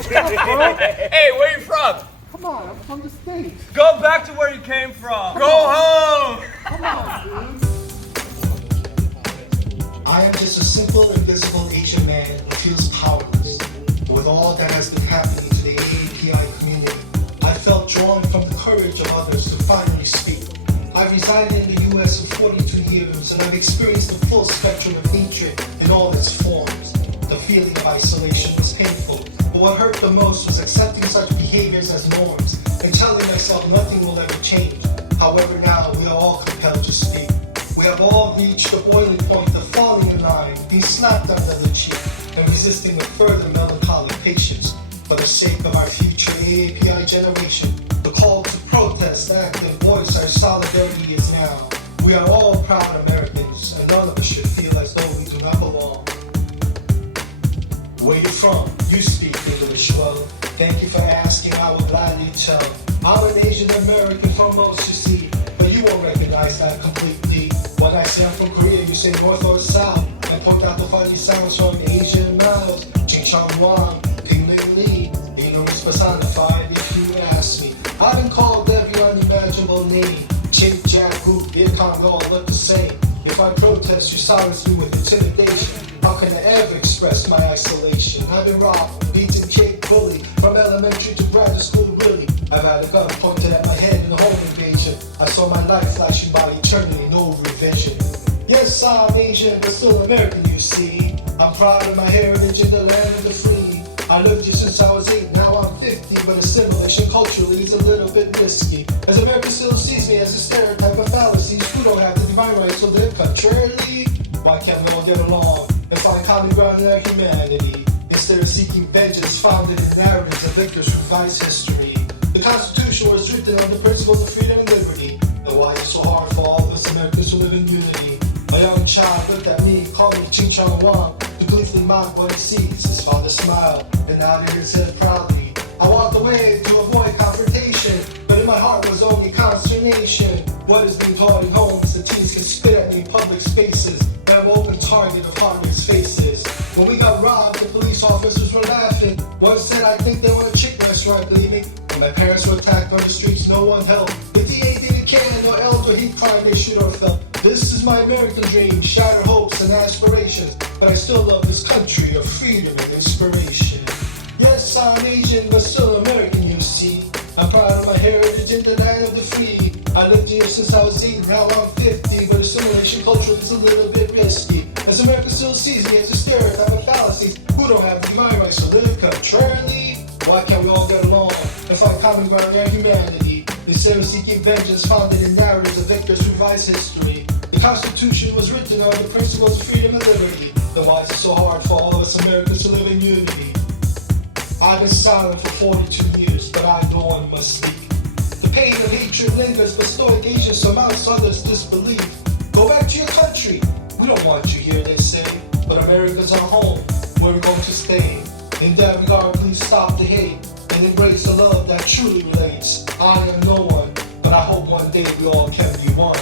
What's up, bro? Hey, where you from? Come on, I'm from the States. Go back to where you came from. Go home. Come on, dude. I am just a simple, invisible Asian man who feels powerless. But with all that has been happening to the AAPI community, I felt drawn from the courage of others to finally speak. I resided in the US for 42 years, and I've experienced the full spectrum of hatred in all its forms. The feeling of isolation was painful, but what hurt the most was accepting such behaviors as norms and telling myself nothing will ever change. However, now we are all compelled to speak. We have all reached the boiling point of falling in line, being slapped under the cheek, and resisting with further melancholic patience. For the sake of our future AAPI generation, the call to protest, act, and voice our solidarity is now. We are all proud Americans, and none of us should feel as though we do not belong. Where you from? You speak English well. Thank you for asking, I will gladly tell. I'm an Asian American from most you see, but you won't recognize that completely. When I say I'm from Korea, you say north or south, and point out the funny sounds from Asian mouths. Ching Chong Wang, Ping Ling Lee, ignorance personified if you ask me. I've been called every unimaginable name. Chip, Jack, Goop, it can't all look the same. If I protest, you silence me with intimidation. How can I ever express my isolation? I've been robbed, beaten, kicked, bullied, from elementary to graduate school, really. I've had a gun pointed at my head in a home invasion. I saw my life flashing by eternally, no revision. Yes, I'm Asian, but still American, you see. I'm proud of my heritage in the land of the free. I lived here since I was 8, now I'm 50, but assimilation culturally is a little bit risky. As America still sees me as a stereotype of fallacies, who don't have the divine rights to live contrarily. Why can't we all get along and find common ground in our humanity, instead of seeking vengeance founded in narratives of victors who revise history? The Constitution was written on the principles of freedom and liberty. And why is it so hard for all of us Americans to live in unity? A young child looked at me, called me Ching Chong Wang, to gleefully mock what he sees. His father smiled and nodded his head proudly. I walked away to avoid confrontation, but in my heart was only consternation. What is being taught in homes, the teens can spit at me in public spaces, and I'm open target of harmless faces. When we got robbed, the police officers were laughing. One said, I think they want a chick restaurant, believe me. When my parents were attacked on the streets, no one helped. The DA didn't care, no elder hate crime they should have felt. This is my American dream, shattered hopes and aspirations, but I still love this country of freedom and inspiration. Yes, I'm Asian, but still American, you see. I'm proud of my heritage in the land of the free. I lived here since I was 8, now I'm 50, but assimilation culture is a little bit risky. As America still sees me as a stereotype of fallacies, who don't have divine rights to live contrarily. Why can't we all get along and find common ground in our humanity, instead of seeking vengeance founded in narratives of victors who revise history? The Constitution was written on the principles of freedom and liberty. Then why is it so hard for all of us Americans to live in unity? I've been silent for 42 years, but I know I must speak. The pain of hatred lingers, but stoic Asia surmounts others' disbelief. Go back to your country. We don't want you here, they say, but America's our home, where we're going to stay. In that regard, please stop the hate and embrace the love that truly relates. I am no one, but I hope one day we all can be one.